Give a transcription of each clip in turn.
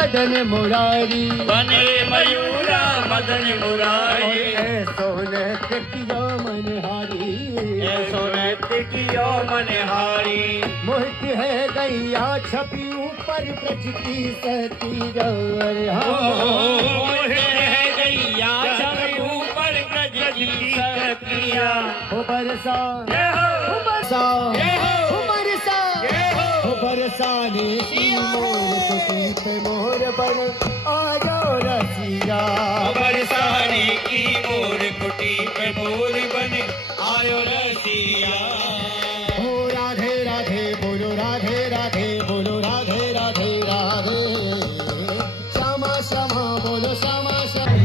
मदन मुरारी बने मयूरा मदन मुरारी ऐसो नृत्य कियो मनहारी ऐसो नृत्य कियो मनहारी मोहित है गैया छपी ऊपर ब्रज की सती रवर मोहित है गैया छपी ऊपर ब्रज की सतिया हो बरसा हो बरसा हो बरसा हो बरसाने की मोर कुटी पे मोर बन आ जाओ रसिया बरसाने की मोर कुटी पे मोर बने आयो रसिया हो राधे राधे बोलो राधे राधे बोलो राधे राधे राधे श्यामा श्यामा बोलो श्यामा श्यामा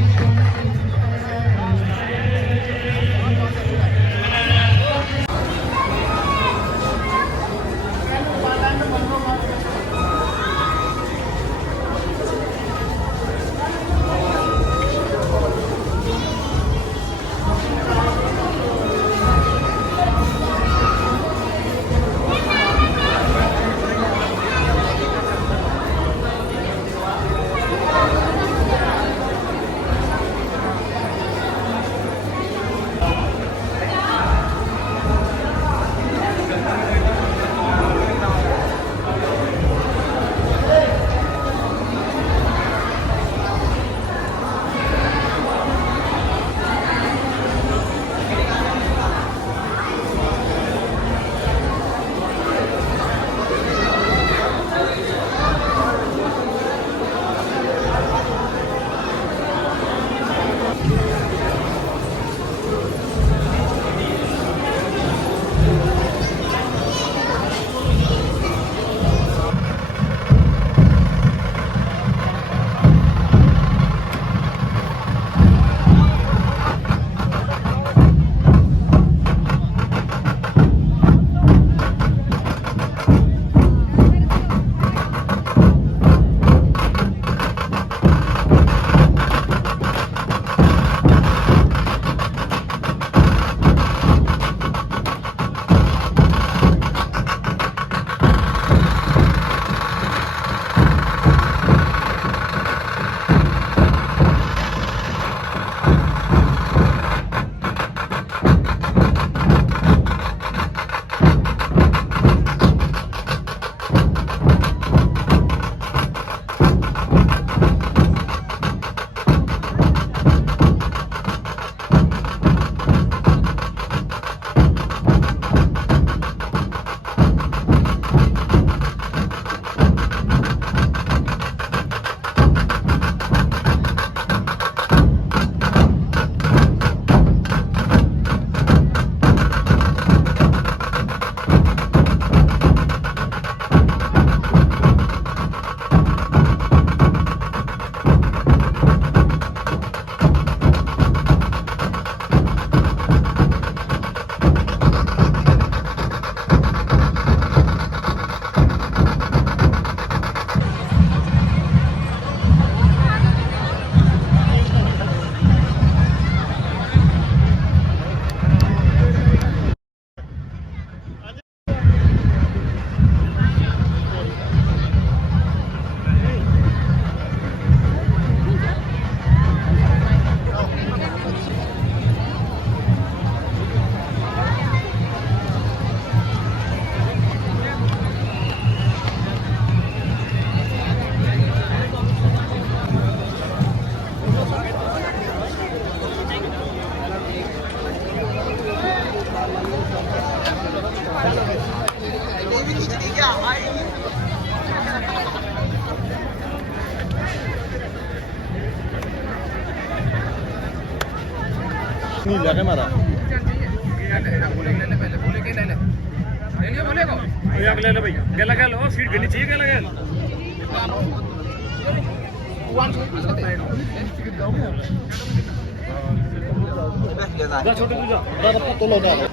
नहीं लगे मारा ले ले भाई गला गल ओ सीट गनी चाहिए गला गल जा छोटे तू जा तो लो ना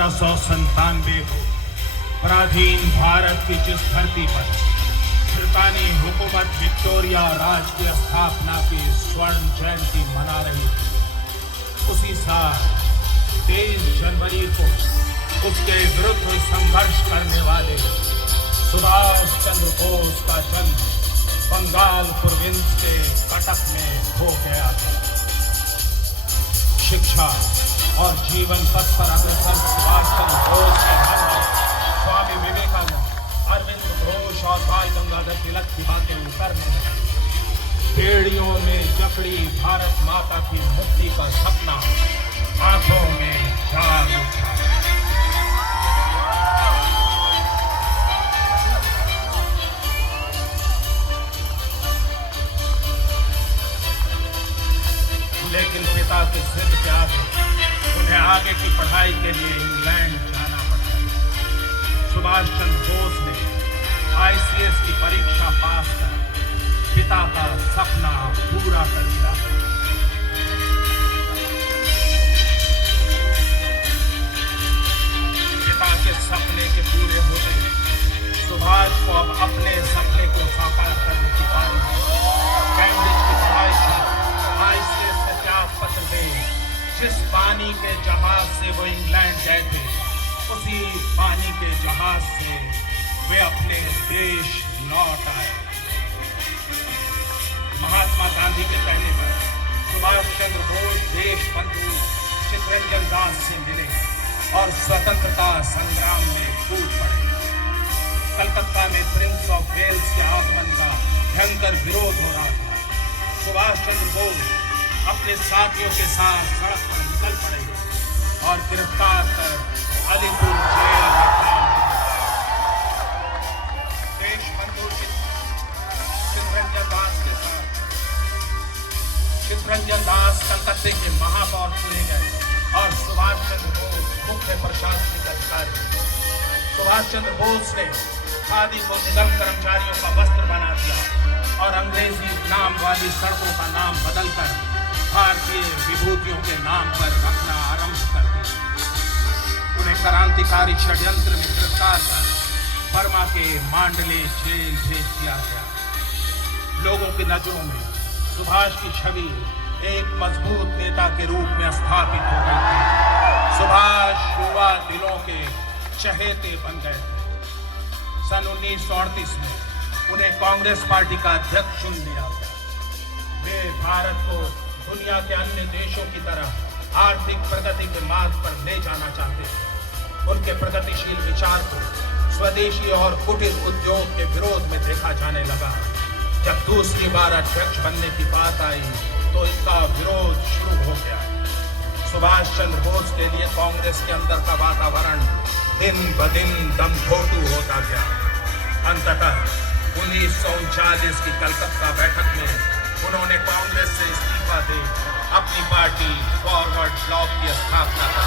1897 को पराधीन भारत की जिस धरती पर ब्रितानी हुकूमत विक्टोरिया राज की स्थापना की स्वर्ण जयंती मना रही थी, उसी साल 23 जनवरी को उसके विरुद्ध संघर्ष करने वाले सुभाष चंद्र बोस का जन्म बंगाल प्रोविंस के कटक में हो गया था। शिक्षा और जीवन पथ पर अग्रसर सुभाष चंद्र बोस के धर्म स्वामी विवेकानंद, अरविंद घोष और बाल गंगाधर तिलक की बातें उतरने लगी। बेड़ियों में जकड़ी भारत माता की मुक्ति का सपना आंखों में जाग उठा। लेकिन पिता की जिद के आगे उन्हें आगे की पढ़ाई के लिए इंग्लैंड जाना पड़ा। सुभाष चंद्र बोस ने ICS की परीक्षा पास कर पिता का सपना पूरा कर दिया। पिता के सपने के पूरे होते सुभाष को अब अपने सपने को साकार करने की बारी है। कैम्ब्रिज की पढ़ाई की ICS से त्याग पत्र दे जिस पानी के जहाज से वो इंग्लैंड गए थे, उसी पानी के जहाज से वे अपने देश लौट आए। महात्मा गांधी के कहने पर सुभाष चंद्र बोस देश बंधु चित्तरंजन दास से मिले और स्वतंत्रता संग्राम में कूद पड़े। कलकत्ता में प्रिंस ऑफ वेल्स के आगमन का भयंकर विरोध हो रहा था। सुभाष चंद्र बोस अपने साथियों के साथ सड़क पर निकल पड़े और गिरफ्तार कर अलीपुर जेल में डाल दिए। देश बंधु चित्तरंजन दास के साथ चित्तरंजन दास कलकत्ते के महापौर चुने गए और सुभाष चंद्र बोस मुख्य प्रशासनिक अधिकारी। सुभाष चंद्र बोस ने खादी को निगम कर्मचारियों का वस्त्र बना दिया और अंग्रेजी नाम वाली सड़कों का नाम बदलकर भारतीय विभूतियों के नाम पर रखना आरंभ कर दिया। उन्हें क्रांतिकारी षड्यंत्र में गिरफ्तार कर बर्मा के मांडले जेल भेज दिया गया। लोगों की नजरों में सुभाष की छवि एक मजबूत नेता के रूप में स्थापित हो गई थी। सुभाष युवा दिलों के चहेते बन गए थे। सन 1938 में उन्हें कांग्रेस पार्टी का अध्यक्ष चुन लिया गया। वे भारत को दुनिया के अन्य देशों की तरह आर्थिक प्रगति के मार्ग पर ले जाना चाहते थे। उनके प्रगतिशील विचार को स्वदेशी और कुटीर उद्योग के विरोध में देखा जाने लगा। जब दूसरी बार अध्यक्ष बनने की बात आई तो इसका विरोध शुरू हो गया। सुभाष चंद्र बोस के लिए कांग्रेस के अंदर का वातावरण दिन ब दिन दमघोटू होता गया। अंततः 1939 की कलकत्ता बैठक में उन्होंने कांग्रेस से इस्तीफा दे अपनी पार्टी फॉरवर्ड ब्लॉक की स्थापना की।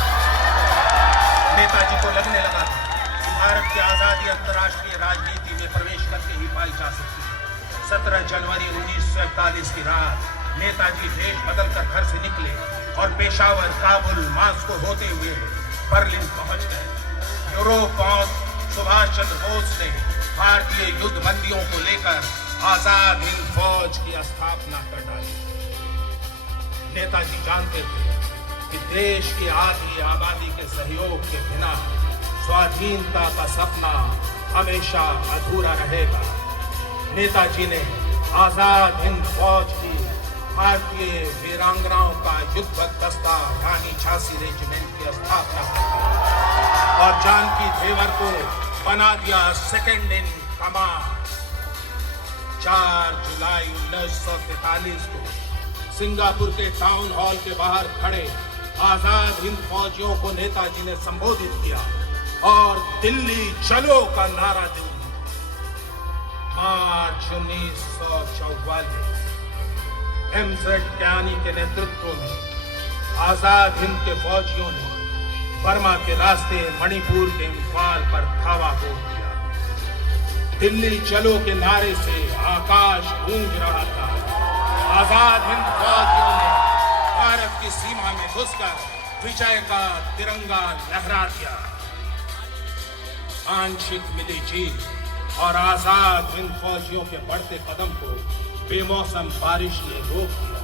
नेताजी को लगने लगा था कि भारत की आजादी अंतर्राष्ट्रीय राजनीति में प्रवेश करके ही पाई जा सकती है। 17 जनवरी 1941 की रात नेताजी देश बदलकर घर से निकले और पेशावर, काबुल, मास्को होते हुए बर्लिन पहुंच गए। यूरोप पहुंच सुभाष चंद्र बोस ने भारतीय युद्ध बंदियों को लेकर आजाद हिंद फौज की स्थापना कर डाली। नेताजी जानते थे कि देश की आधी आबादी के सहयोग के बिना स्वाधीनता का सपना हमेशा अधूरा रहेगा। नेताजी ने आजाद हिंद फौज की भारतीय वीरांगनाओं का युद्धबद्ध दस्ता रानी झांसी रेजिमेंट की स्थापना कर दी और जानकी देवर को बना दिया सेकंड इन कमांड। 4 जुलाई 1943 को सिंगापुर के टाउन हॉल के बाहर खड़े आजाद हिंद फौजियों को नेताजी ने संबोधित किया और दिल्ली चलो का नारा दिया। मार्च 1944 एमजेड ज्ञानी के नेतृत्व में आजाद हिंद के फौजियों ने बर्मा के रास्ते मणिपुर के इम्फाल पर धावा बोल दिया। दिल्ली चलो के नारे से आकाश गूंज रहा था। आजाद हिंद फौजियों ने भारत की सीमा में घुसकर विजय का तिरंगा लहरा दिया। आंशिक मिली जीत और आजाद हिंद फौजियों के बढ़ते कदम को बेमौसम बारिश ने रोक दिया।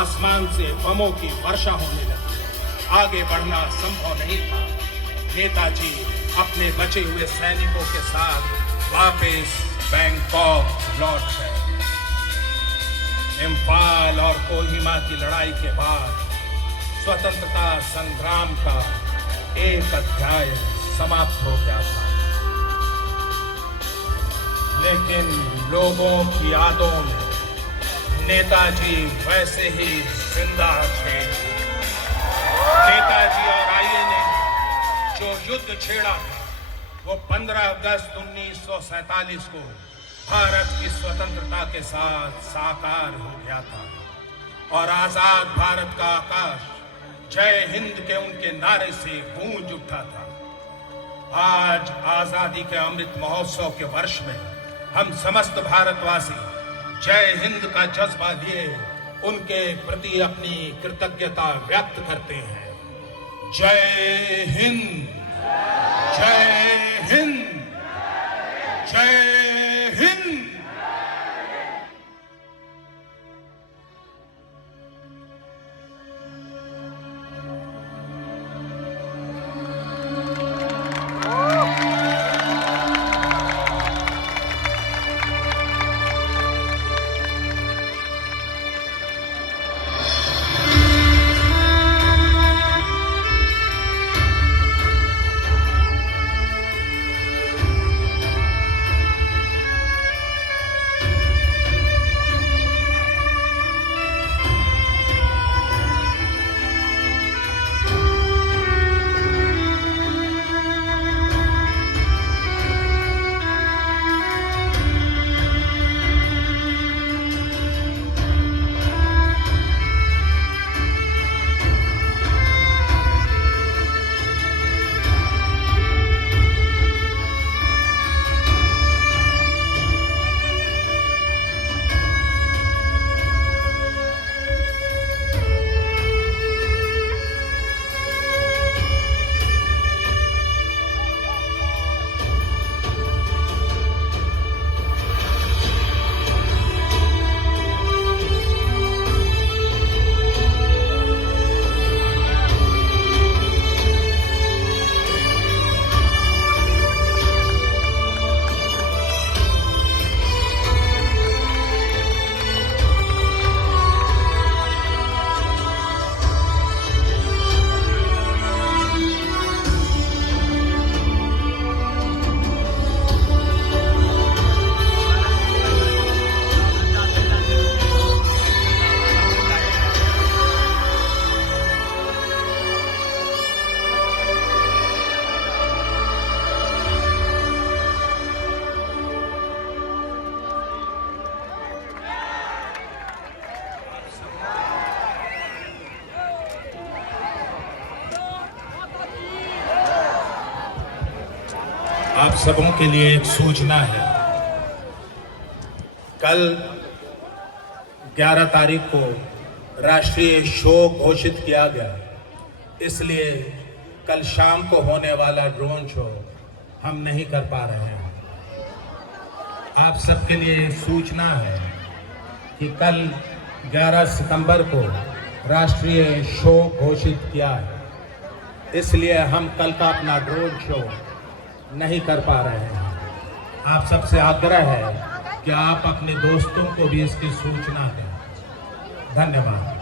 आसमान से बमों की वर्षा होने लगी। आगे बढ़ना संभव नहीं था। नेताजी अपने बचे हुए सैनिकों के साथ वापस बैंकॉक लौट गए। इम्फाल और कोहिमा की लड़ाई के बाद स्वतंत्रता संग्राम का एक अध्याय समाप्त हो गया था, लेकिन लोगों की यादों में नेताजी वैसे ही जिंदा थे। नेताजी और आईए ने जो युद्ध छेड़ा था वो 15 अगस्त 1947 को भारत की स्वतंत्रता के साथ साकार हो गया था और आजाद भारत का आकाश जय हिंद के उनके नारे से गूंज उठा था। आज आजादी के अमृत महोत्सव के वर्ष में हम समस्त भारतवासी जय हिंद का जज्बा लिए उनके प्रति अपनी कृतज्ञता व्यक्त करते हैं। जय हिंद, जय हिंद, जय हिंद। आप सबों के लिए एक सूचना है। कल 11 तारीख को राष्ट्रीय शोक घोषित किया गया, इसलिए कल शाम को होने वाला ड्रोन शो हम नहीं कर पा रहे हैं। आप सबके लिए सूचना है कि कल 11 सितंबर को राष्ट्रीय शोक घोषित किया है, इसलिए हम कल का अपना ड्रोन शो नहीं कर पा रहे हैं। आप सबसे आग्रह है कि आप अपने दोस्तों को भी इसकी सूचना दें। धन्यवाद।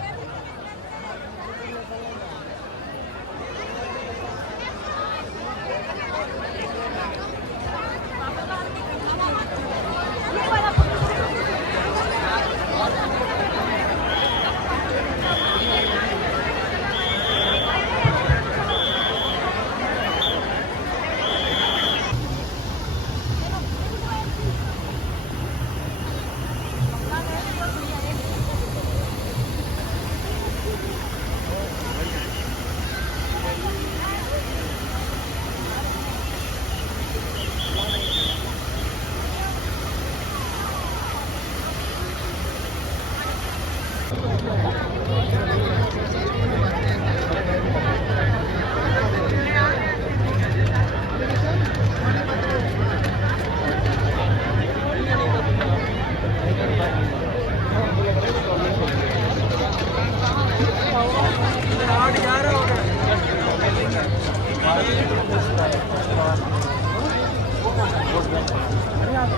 अरे आप